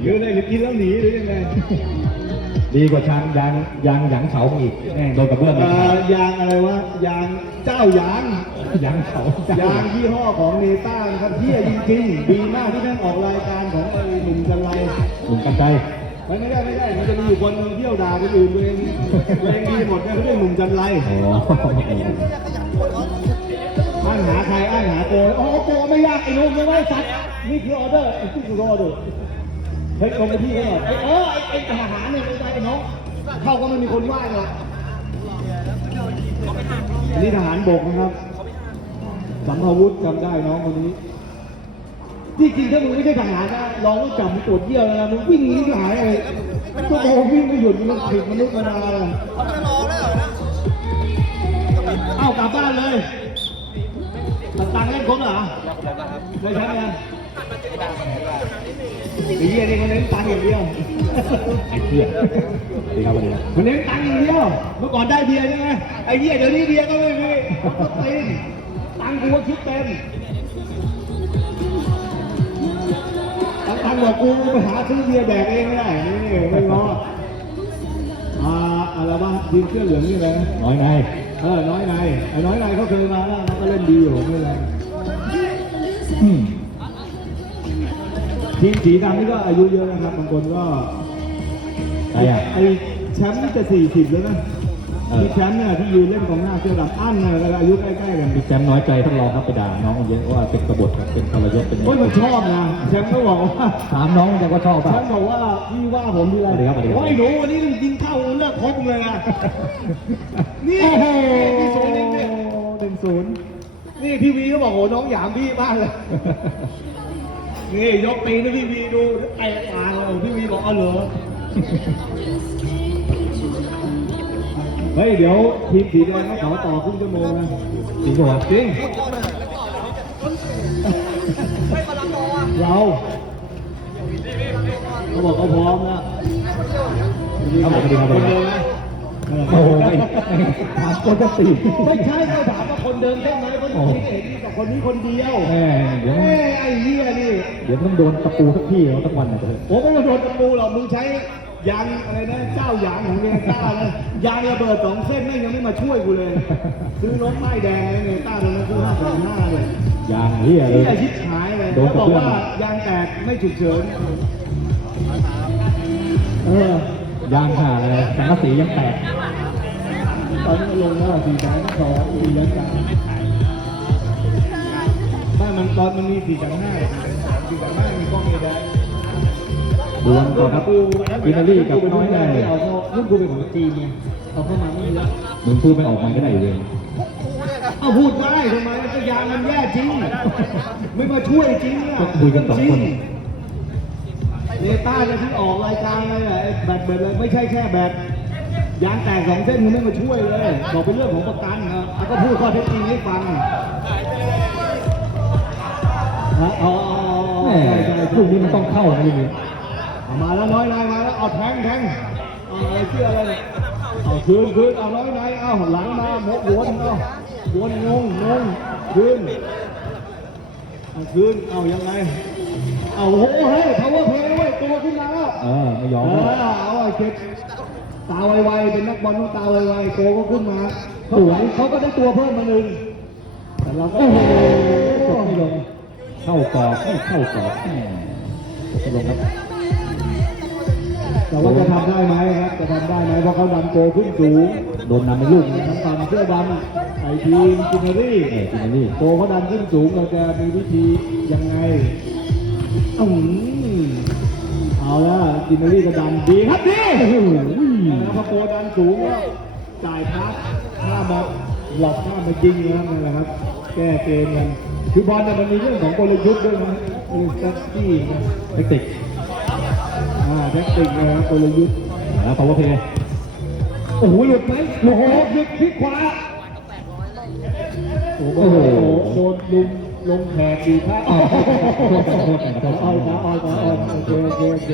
หรืออะไรหรือกินแล้วหนีหรือยังไงดีกว่าชางยางยางหยางเฉาอีกแม่งโดนกระเบื้องเอ่อยางอะไรวะยางเจ้ายางหยางเฉายางยี่ห้อของเนต้านะครับเที่ยจริงๆดีมากที่ท่านออกรายการของไอ้หนุ่มจันไรหนุ่มกันใจไม่ไม่ได้ไม่ได้มันจะมีอยู่คนหนึงเที่ยวด่าคนอื่นตัวเองตัวเองดีหมดเนี่ยเขาเรียกหนุ่มจันไรโอ้อ้างหาใครอ้างหาโกยอ๋อโกยไม่ยากไอ้หนุ่มไม่ไหวสัตว์นี่คือออเดอร์ไอ้ที่คือออเดอร์ เฮ้ยลงไปที่เขาหน่อยไอ้เออไอ้ไอ้ทหารเนี่ยไม่ใช่ไอ้น้องเข้าก็ไม่มีคนไหว้หรอกอันนี้ทหารบกนะครับสัมภาวุธจำได้น้องคนนี้ ที่จริงถ้ามึงไม่ใช่ทหารนะลองจับมึงตรวจเยี่ยวนะมึงวิ่งหนีทหารเลยตัวโตวิ่งไม่หยุดมันผิดมนุษย์มนาเลยเอ้ากลับบ้านเลยตัดตังค์เล่นครบเหรอไม่ใช่ไหม ไอ้เหี้ยนี่มันเน้นตังค์อย่างเดียวไอ้เพื่อนดีครับวันนี้มันเน้นตังค์อย่างเดียว เมื่อก่อนได้เบียร์ใช่ไหมไอ้เหี้ยเดี๋ยวนี้เบียร์ก็ไม่มีมันก็ตีนตังค์กูก็คิดเต็มตังตังบอกกูไปหาซื้อเบียร์แดกเองไม่ได้ นี่ไม่รอดอ่าอะไรวะทีมเสื้อเหลืองนี่อะไรนะน้อยนายเออ น้อยในไอ้น้อยในเขาเคยมาแล้วเขาก็เล่นดีอยู่ไม่เป็นไรอืม ทีมสีดำนี่ก็อายุเยอะนะครับบางคนก็ใครอะ ไอ้แชมป์จะสี่สิบแล้วนะเออ ที่แชมป์เนี่ยที่ยืนเล่นกองหน้าเสื้อดำอั้นเนี่ยแล้วก็อายุใกล้ๆกันพี่แจมน้อยใจท่านรองครับไปด่าน้องเยอะว่าเป็นกบฏครับเป็นทรยศเป็นโอ้ยมันชอบนะแชมป์ก็บอกว่าถามน้องจะว่าชอบแชป่ะ มป์บอกว่าพี่ว่าผมดีอะไรสวัสดีครับสวัสดีครับ โอ้ยหนูวันนี้ยิงเข้าเลิกคบเลยนะนี่โอ้โหที่ศูนย์เองเนี่ยหนึ่งศูนย์นี่พี่วีเขาบอกโหน้องหยามพี่มากเลย นี่ยกตีนให้พี่วีดูไอ้ตาเลยพี่วีบอกเอาเหรอ เฮ้ยเดี๋ยวทีมสีแดงเขาขอต่อครึ่งชั่วโมงนะจริงป่ะจริงเราเขาบอกเขาพร้อมแล้วเอาบอกดีครับคนดินนะ โอ้โหไม่ไม่ถามคนจะตีไม่ใช่เขาถามว่าคนเดินได้ไหมเพราะที่เห็นมีแต่คนนี้คนเดียวแม่เดี๋ยวเอ้ยไอ้เหี้ยนี่เดี๋ยวต้องโดนตะปูสักที่แล้วสักวันนะเถอะผมไม่มาโดนตะปูหรอกมึงใช้ยางอะไรนะเจ้ายางของเนต้านะยางระเบิดสองเส้นไม่งยังไม่มาช่วยกูเลยซื้อรถไม้แดงเลยเนต้าตรงนั้นคือห้าพันห้าเลยยางเฮียเลที่ยอาชิดหายเลยโดนเขากระบอกเบื้องว่ายางแตกไม่ฉุกเฉินเออยางห่าเลยสัง กะสียังแตกตอนนี้ลงแล้วสี่สายก็ขออีกแล้วกันไม่มันตอนมันมีสี่สามห้าสี่สามห้ามีกล้องเอแดงดวลก่อนครับอิตาลีกับน้อยแน่ไม่เอาเพราะรุ่นกูเป็นของจีนไงเอาเข้ามาไม่เยอะมึงพูดไม่ออกมันก็ได้อยู่เลยเอาพูดได้ทำไมก็ยางมันแย่จริง ไม่มาช่วยจริงอะก็คุยกันสองคนจริเนต้าเนี่ยที่ออกรายการเลยอะไอ้แบตเบิดเลยไม่ใช่แค่แบต ยางแตกสองเส้นมึงไม่มาช่วยเลย บอกเป็นเรื่องของประกันนะแล้วก็พูดข้อเท็จจริงให้ฟังฮะเอาเอาเอาเอาแหใช่ใช่มใช่ลูกนี้มันต้องเข้านะลูกนี้เอามาแล้วน้อยนายมาแล้วเอาแทงแทงเอาอะไรเชื่ออะไรเนี่ยเอาคืนคืนเอาน้อยนายเอาหลังมาหมกวนเอาวนงงงงคืนเอาคืนเอายังไงเอาโอ้โหเฮ้ย power play เว้ยตัว ขึ้นมาแล้วเออไม่ยอมเอเลยอเอาไอ้เจ็ดตาไวๆเป็นนักบอลต้องตาไวๆโตก็ขึ้นมาสวยเขาก็ได้ตัวเพิ่มมาหนึ่งแต่เราก็โอ้โอ้โหโหกดไม่ลงเข้ากรอบไม่เข้ากรอบแหมกดไม่ลงครับแต่ว่าจะทำได้ไหมครับจะทำได้ไหมเพราะเขาดันโกขึ้นสูงโดนนำเป็นลูกนะทางฝั่งเสื้อดำไอทีมกินเนอรี่เออจินารี่โตเขาดันขึ้นสูงเราจะมีวิธียังไงอืม เอาละกินเนอรี่ก็ดันดีครับดีโอ้โหแล้วพอโกดันสูงก็จ่ายพาสข้ามมาหลอกข้ามมายิงนะครับนั่นแหละครับ แก้เกมกันคือบอลเนี่ยมันมีเรื่องของกลยุทธ์ด้วยนะเรื่องสตรีนะเทคนิคอ่าแท็กติกนะครับกลยุทธ์แล้ว power play โอ้โหหลุดไหมโอ้โหหลุดพลิกขวาโอ้โหโดนลุม ลงแขกดีพระอ้าวโทษโทษโทษโทษเอาเอาเอาเอาเอาโอเคโอเคโอเค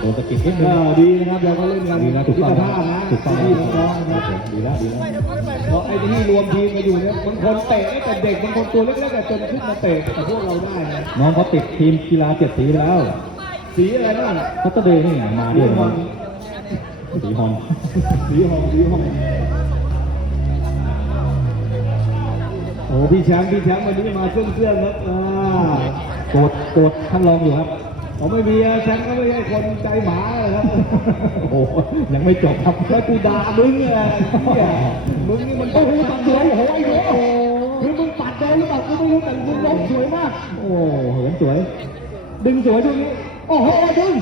โดนสะกิดนิดนึก็งดีนะครับเราก็เล่นกันดีนะถูกต้องมิตรภาพนะถูกต้องพี่น้องๆนะครับดีแล้วดีแล้วเพราะไอ้ที่รวมทีมมาอยู่เนี่ยบางคนเตะตั้งแต่เด็กบางคนตัวเล็กๆแต่จนขึ้นมาเตะแต่พวกเราได้นะน้องเขาติดทีมกีฬาเจ็ดสีไปแล้ว สีอะไรนั่นน่ะพัตเตอร์เดย์นี่ไงมาสีด้วยฮอนสีฮอนสีฮอนสีฮอน โอ้พี่แชมป์พี่แชมป์วันนี้มาเชื่อมๆครับอ่าโกรธโกรธท่านรองอยู่ครับผมไม่มีอะแชมป์ก็ไม่ใช่คนใจหมาเลยครับโอ้โหยังไม่จบครับแล้วกูด่ามึงไงเนี่ยมึงนี่มันโอ้โหตัดสวยโอ้โหไอ้โหคือมึงปัดโดนหรือเปล่ากูไม่รู้แต่มึงล้มสวยมาก โอ้เหินสวย ดึงสวยช่วงนี้ โอ้โหดึง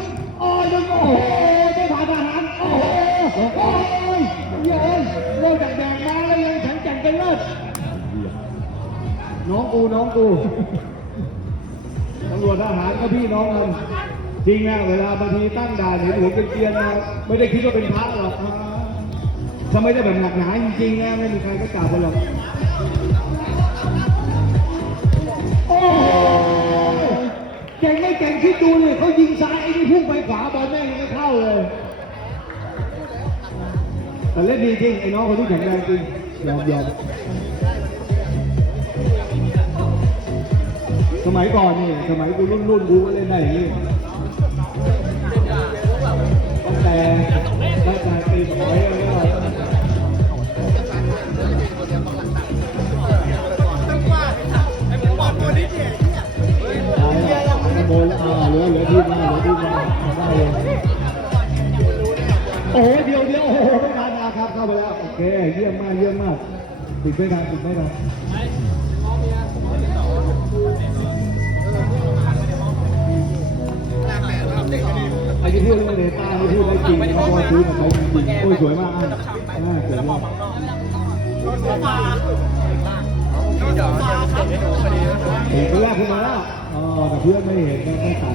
โอ้ยดึงโอ้โหไม่ผ่านทหารโอ้โห โอ้ยเย้ยเริ่มจากแดงมาแล้วยังแข็งแกร่งเป็นเลิศ น้องกูน้องกูตำรวจทหารก็พี่น้องกันจริงนะเวลาบางทีตั้งด่านเห็นหัวเป็นเกรียนนะไม่ได้คิดว่าเป็นพระหรอกถ้าไม่ได้แบบหนักหนาจริงๆนะไม่มีใครก็กล่าวไปหรอกโอ้เก่งไม่เก่งคิดดูเลยเขายิงซ้ายไอ้นี่พุ่งไปขวาบอลแม่งยังไม่เข้าเลยแต่เล่นดีจริงไอ้น้องคนที่แข็งแรงจริงยอมยอม สมัยก่อนนี่สมัยกูรุ่นรุ่นกูก็เล่นได้อย่างนี้ตั้งแต่ตั้งแต่ตีสอยอะไรก็ได้แล้วขโมยแล้วอ่าเหลือเหลือที่มาเลือที่มาได้เลยโอ้โหเดียวเดียวโอ้โหไม่นานนะครับเข้าไปแล้วโอเคเยี่ยมมากเยี่ยมมากติดไม่ทันติดไม่ทัน ไอ้ที่พูดเรื่องเดต้าที่พูดได้จริงเพราะว่าซื้อมาใช้จริงโอ้ยสวยมากอะสวยมากเห็นคนแรกขึ้นมาแล้วอ๋อแต่เพื่อนไม่เห็นนะไม่ตัด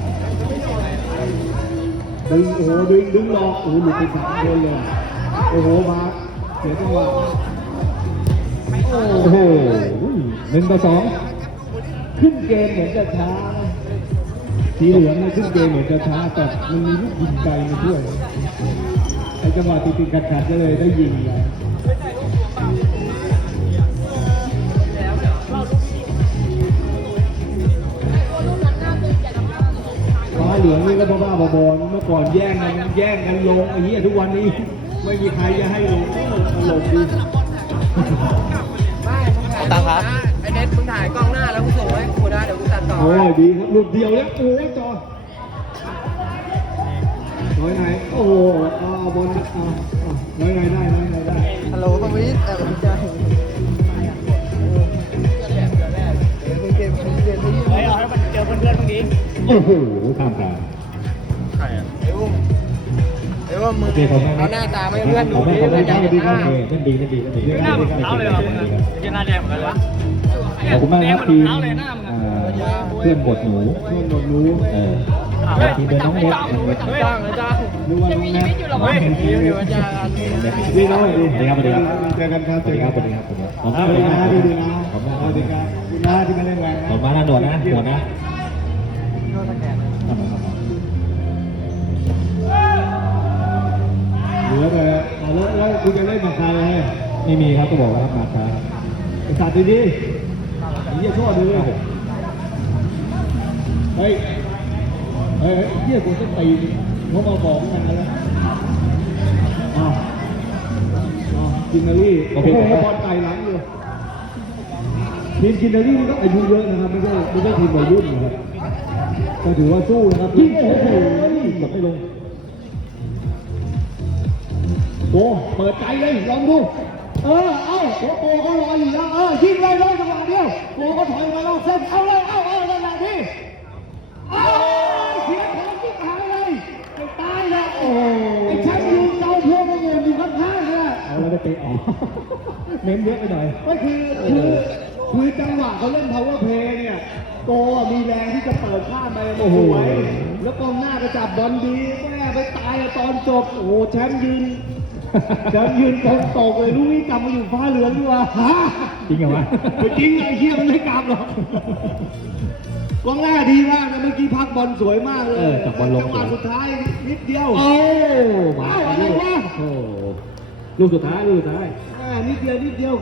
ดึงโอ้โหดึงดึงหลอกโอ้โหหลุดไปสามคนเลยโอ้โหมาเสียจังหวะโอ้โหหนึ่งต่อสองขึ้นเกมเหมือนจะช้านะ สีเหลืองเนี่ยขึ้นเกมเหมือนจะช้าแต่มันมีลูกยิงไกลมาด้วยไอ้จังหวะติดติดขัดขัดก็เลยได้ยิงเลยฟ้าเหลืองนี่ก็บ้าๆบอๆเมื่อก่อนแย่งกันแย่งกันลงไอ้เหี้ยทุกวันนี้ไม่มีใครจะให้ลงตลกดีตังครับ เน็ตมึงถ่ายกล้องหน้าแล้วมึงส่งให้กูนะเดี๋ยวกูตัดต่อโอ้ยดีครับลูกเดียวแล้วโอ้ยจอน้อยไหนโอ้โหเอาเอาบอลเอาเอาน้อยไหนได้น้อยไหนได้ฮัลโหลปวิทย์เออผมจะเกมเกมนี้เฮ้ยเอาให้มันเจอเพื่อนๆตรงนี้โอ้โหข้ามกลางไอ้อุ้มไอ้อุ้ม มึงโอเคขอบคุณเอาหน้าตาไม่เพื่อนดูขอบดิคุณเพื่อนอยากคเห็รับนหน้าโอเคเล่นดีเล่นดีเล่นดีหน้ามึงเท้าเลยเหรอมึงจะหน้าแดงเหมือนกันวะขอบคุณมากครับทีมเท้าเลยหน้ามึงอ่าเพื่อนบทหนูเพื่อนหนวดหนูเออทีมเป็นน้องเน็ตน้องเน็ตจ้างเลยจ้างนึกว่าน้องแนทเฮ้ยอยู่อาจารย์ดีน้องดีสวัสดีครับสวัสดีครับเจอกันครับสวัสดีครับสวัสดีครับขอบสวัสคุณดีคนะรับดีดีนะขอบคุณสวัสดีครับคุณน้าที่มาเล่นแรงนะขอบคุณมากนะหนวดนะหนวดนะ เหลือแต่แล้วแล้วคุณจะเล่นกับใครให้ไม่มีครับก็บอกแล้วครับมาช้าไอ้สัตว์ดีๆไอ้เหี้ยชอบเลยเฮ้ยเฮ้ยเหี้ยกูจะตีเขามาบอกกันแล้วอ้าวอ้าวกินนารี่โอ้โหบอลไก่หลังอยู่ทีมกินนารี่นี่ต้องอายุเยอะนะครับไม่ใช่ไม่ใช่ทีมวัยรุ่นนะครับก็ถือว่าสู้นะครับยิงโอ้โหหลบไม่ลง โอ้เปิดใจเลยลองดู เออ เอาโอ้โหเขารออยู่แล้วเออยิงเลยเลยจังหวะเดียวโอ้ก็ถอยมาลอกเส้นเอาเลยเอาเอาจังหวะนี้เอาเสียของยิงหายเลยไอ้ตายแล้วโอ้ไอ้แชมป์ยืนเกาพวงมาเงินอยู่ข้างๆเนี่ยเอาแล้วได้เตะออกเน้นเยอะไปหน่อยก็คือคือคือจังหวะเขาเล่น power play เนี่ยโกอะมีแรงที่จะเปิดข้ามไปโอ้โหแล้วกองหน้าก็จับบอลดีแม่ไปตายตอนจบโอ้โหแชมป์ยืน แชมป์ยืนตรงตกเลยลูกนี้กลับมาอยู่ฟ้าเหลืองดีกว่าฮะจริงเหรอวะไม่จริงไอ้เหี้ยมันไม่กลับหรอกกองหน้าดีมากนะเมื่อกี้พักบอลสวยมากเลยเออจับบอลลง จังหวะสุดท้ายนิดเดียว โอ้มาเอ้าอะไรวะ โอ้ลูกสุดท้ายลูกสุดท้ายแม่นิดเดียวนิดเดียว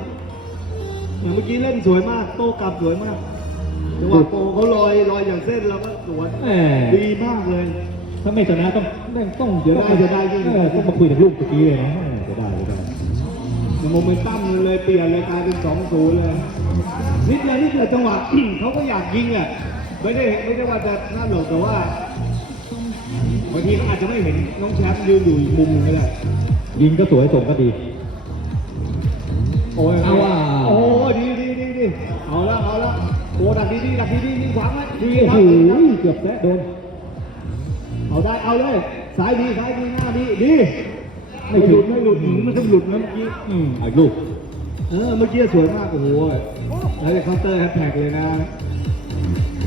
อย่างเมื่อกี้เล่นสวยมาก โต้กลับสวยมากจังหวะโตเขาลอยลอยอย่างเส้นแล้วก็สวนแหมดีมากเลย ถ้าไม่ชนะต้องต้องต้องเดี๋ยวได้เดี๋ยวได้ยิ่งเออต้องมาคุยกับลูกเมื่อกี้เลยนะเดี๋ยวได้เดี๋ยวได้โมเมนตัมเลยเปลี่ยนเลยกลายเป็นสองศูนย์เลยนิดเดียวนิดเดียวจังหวะเขาก็อยากยิงอะไม่ได้ไม่ได้ว่าจะนั่นหรอกแต่ว่าบางทีเขาอาจจะไม่เห็นน้องแชมป์ยืนอยู่อีกมุมหนึงก็ได้ยิงก็สวยส่งก็ดีโอ้ยเอาว่ะโอ้ยดีดีดีดีเอาละเอาละโอ้ดักดีดีดักดีดียิงขวางไว้ดีโอ้คโหรับเกือบแซะโดนเอาได้เอาเลยซ้ายดีซ้ายดีหน้าดีดีไม่หลุดไม่หลุดหืมมันต้องหลุดนะเมื่อกี้อืมเอาอีกลูกเออเมื่อกี้สวยมากโอ้โหแล้วเคาน์เตอร์แฮชแท็กเลยนะ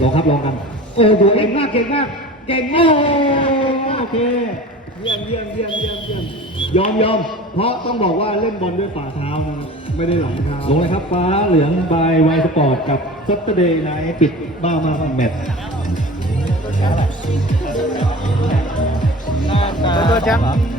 ลองครับลองกันโอ้ตัวเก่งมากเก่งมากเก่งมากโอเคเยี่ยมเยี่ยมเยี่ยมเยี่ยมเยี่ยมยอมยอมเพราะต้องบอกว่าเล่นบอลด้วยฝ่าเท้านะครับไม่ได้หลังเท้าลงเลยครับฟ้าเหลืองบายไวสปอร์ตกับซัตเตอร์เดย์ไนท์ปิดบ้ามาแมตช์ ตัวแชมป์